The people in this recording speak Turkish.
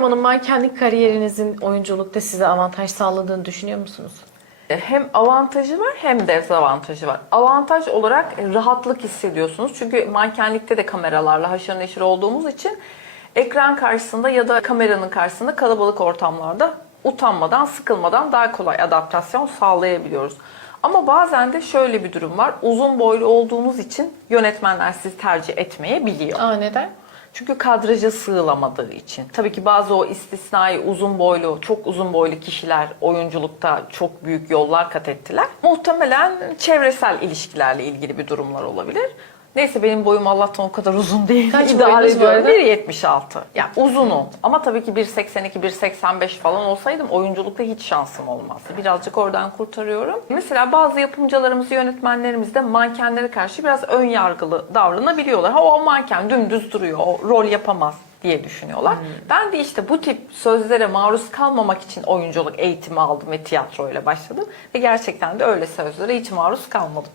Hanım mankenlik kariyerinizin oyunculukta size avantaj sağladığını düşünüyor musunuz? Hem avantajı var hem dezavantajı var. Avantaj olarak rahatlık hissediyorsunuz. Çünkü mankenlikte de kameralarla haşır neşir olduğumuz için ekran karşısında ya da kameranın karşısında kalabalık ortamlarda utanmadan, sıkılmadan daha kolay adaptasyon sağlayabiliyoruz. Ama bazen de şöyle bir durum var. Uzun boylu olduğunuz için yönetmenler sizi tercih etmeyebiliyor. Aa neden? Çünkü kadraja sığılamadığı için. Tabii ki bazı o istisnai uzun boylu, çok uzun boylu kişiler oyunculukta çok büyük yollar kat ettiler. Muhtemelen çevresel ilişkilerle ilgili bir durumlar olabilir. Neyse benim boyum Allah'tan o kadar uzun değil. Kaç İdare boyunuz bu ediyorum. arada? 1.76. Yani uzunum. Ama tabii ki 1.82, 1.85 falan olsaydım oyunculukta hiç şansım olmazdı. Birazcık oradan kurtarıyorum. Mesela bazı yapımcılarımız, yönetmenlerimiz de mankenlere karşı biraz ön yargılı davranabiliyorlar. Ha o manken dümdüz duruyor, o rol yapamaz diye düşünüyorlar. Ben de işte bu tip sözlere maruz kalmamak için oyunculuk eğitimi aldım ve tiyatroyla başladım. Ve gerçekten de öyle sözlere hiç maruz kalmadım.